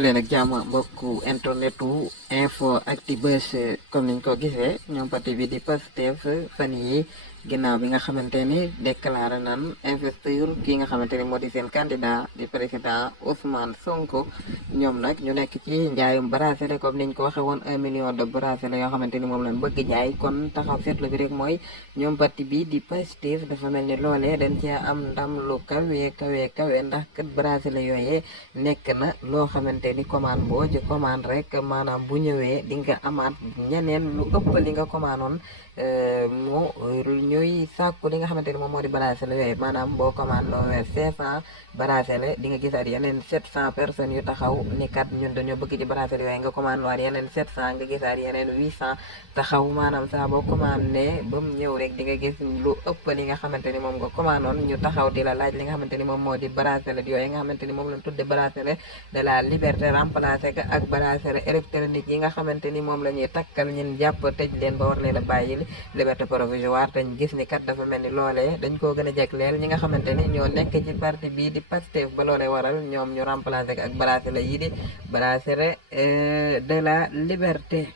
leen ak jàmm mbokku internetu info Actubuzz comme niñ ko gisee ñoom parti bi di Pastef fan yi ginnaaw bi nga xamante ni déclaré nan investir kii nga xamante ni moo di seen candidat di président Ousmane Sonko ñoom nag ñu nekk ci njaayum bracelet comme niñ ko waxe woon 1 million de bracelet yoo xamante ni moom lañ bëgg jaay kon taxaw seetlu bi rek mooy ñoom parti bi di Pastef dafa mel ni loolee dañ cee am ndam lu kawe ndax kat bracelet yooyee nekk na loo xamante ni commande boo ci commande rek maanaam bu ñëwee di nga amaat ñeneen lu ëpp li nga commandoon mu ñuy sàkku li nga xamante ni moom moo di bracelet yooyu maanaam boo commande loo weer 500 bracelet di nga gisaat yeneen 700 personnes yu taxaw ni kat ñun dañoo bëgg ci bracelet yooyu nga commande waat yeneen 700 nga gisaat yeneen 800 taxaw maanaam saa boo commandé ba mu ñëw rek di nga gis lu ëpp li nga xamante ni moom nga commandoon ñu taxaw di la laaj li nga xamante ni moom moo di bracelet yooyu nga xamante ni moom lañ tudde bracelet de la liberté remplacé ko ak bracelet électronique yi nga xamante ni moom la ñuy takkal ñun jàpp tëj leen ba war leen a bàyyi liberté provisoire te ñu gis ni kat dafa mel ni loolee dañ koo gën a jagleel ñi nga xamante ni ñoo nekk ci parti bii di Pastef ba loolee waral ñoom ñu remplacé ko ak bracelet yi di bracelet de la liberté